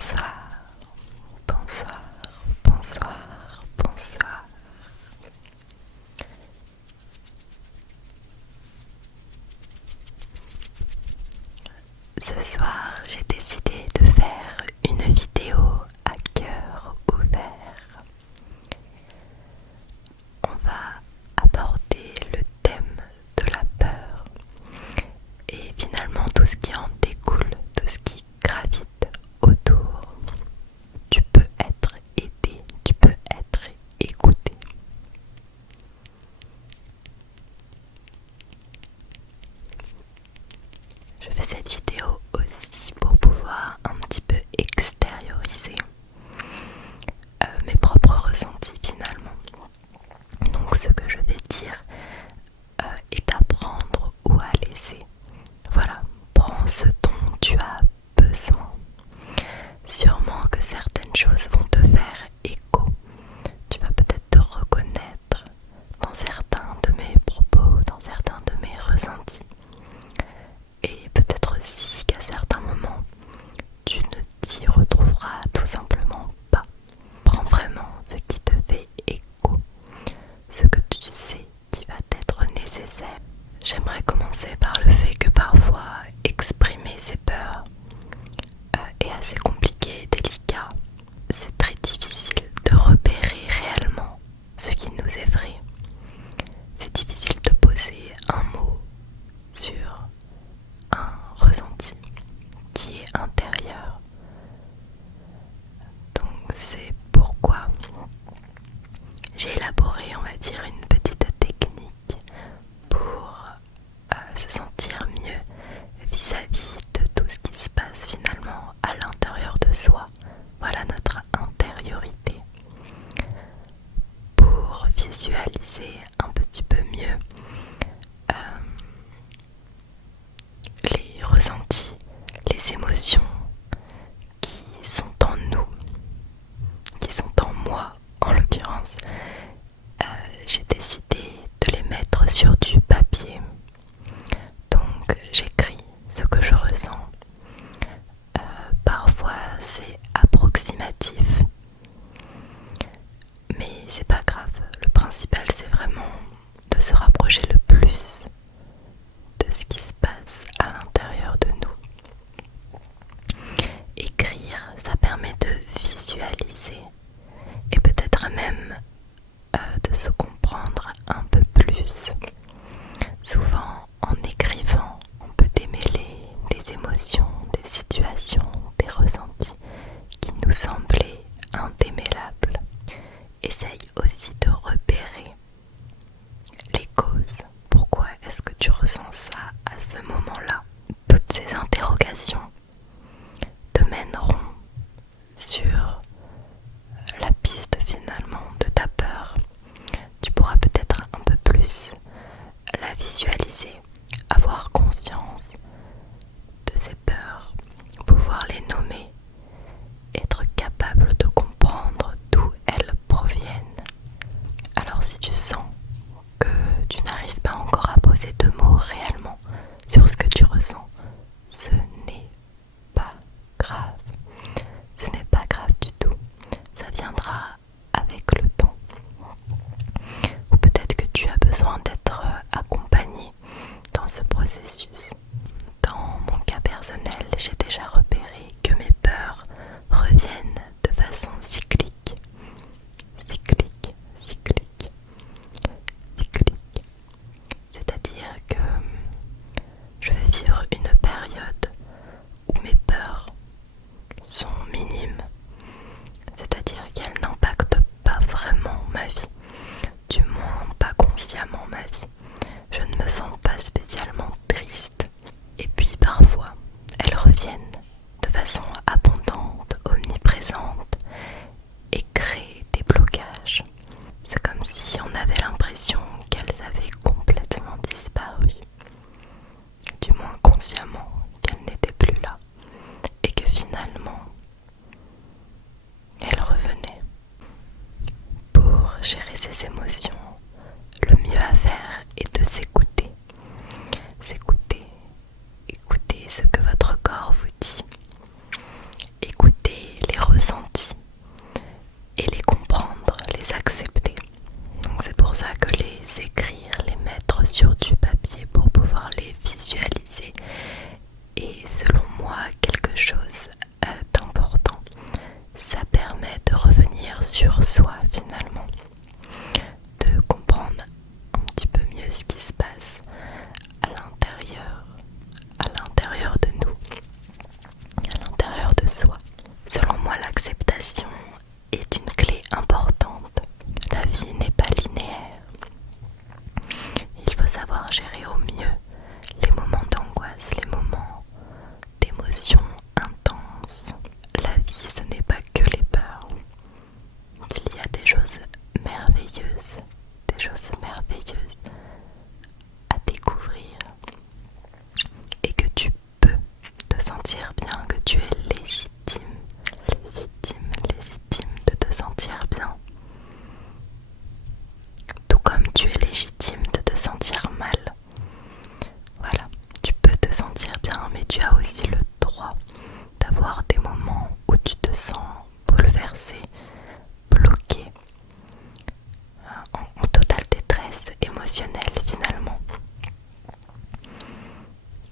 Bonsoir, bonsoir, bonsoir, bonsoir. Ce soir, j'ai décidé de faire une vidéo à cœur ouvert. On va aborder le thème de la peur et finalement tout ce qui en découle, tout ce qui gravite autour. Tu peux être aidé, tu peux être écouté. Je fais cette vidéo aussi pour pouvoir un petit peu extérioriser mes propres ressentis finalement. Donc ce que je vais dire est à prendre ou à laisser. Voilà, prends ce dont tu as besoin. Sûrement que certaines choses vont te faire écho. Tu vas peut-être te reconnaître dans certains de mes propos, dans certains de mes ressentis. Et peut-être aussi qu'à certains moments, tu ne t'y retrouveras tout simplement pas. Prends vraiment ce qui te fait écho, ce que tu sais qui va être nécessaire. J'aimerais commencer par le fait que parfois exprimer ses peurs est assez compliqué et délicat. C'est très difficile de repérer réellement ce qui nous effraie. C'est difficile de poser un mot sur un ressenti qui est intérieur. Donc c'est pourquoi j'ai élaboré, on va dire, une petite technique pour se sentir mieux vis-à-vis de tout ce qui se passe finalement à l'intérieur de soi. Voilà notre intériorité. Pour visualiser un petit peu mieux les ressentis, les émotions qui sont en nous, qui sont en moi en l'occurrence, j'ai décidé de les mettre sur du papier. Donc j'écris ce que je ressens. Parfois c'est approximatif, mais c'est pas grave. Le principal c'est vraiment de se rapprocher le plus de ce qui se passe à l'intérieur de nous. tu as aussi le droit d'avoir des moments où tu te sens bouleversé, bloqué, en totale détresse émotionnelle finalement.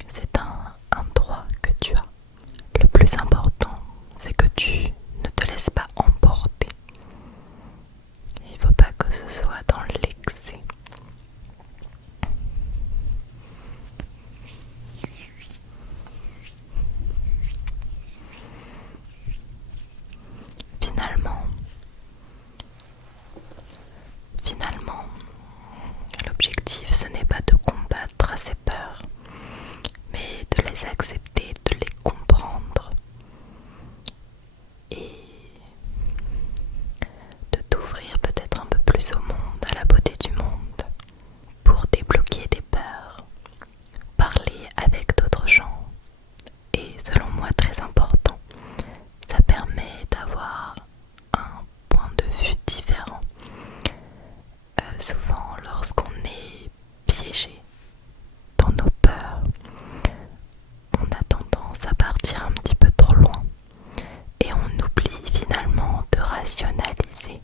C'est un droit que tu as. Le plus important, c'est que tu ne te laisses pas emporter. Il ne faut pas que ce soit dans l'excès. Finalement, l'objectif ce n'est pas de combattre ces peurs, mais de les accepter, de les comprendre et de t'ouvrir peut-être un peu plus au monde, à la beauté du monde, pour débloquer des peurs, parler avec d'autres gens et selon moi très important, ça permet d'avoir un point de vue différent. Souvent lorsqu'on est piégé dans nos peurs, on a tendance à partir un petit peu trop loin et on oublie finalement de rationaliser.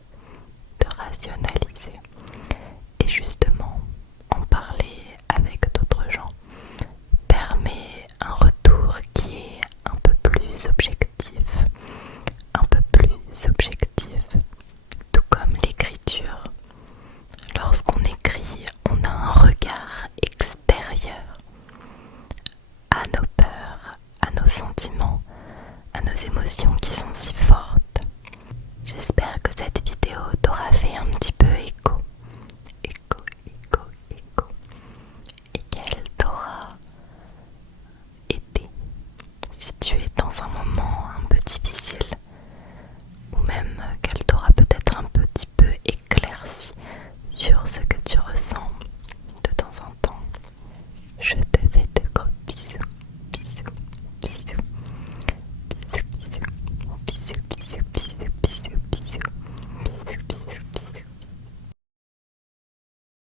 Et justement, en parler avec d'autres gens permet un retour qui est un peu plus objectif, tout comme l'écriture. Lorsqu'on écrit, on a un regard extérieur à nos peurs, à nos sentiments, à nos émotions qui sont si fortes.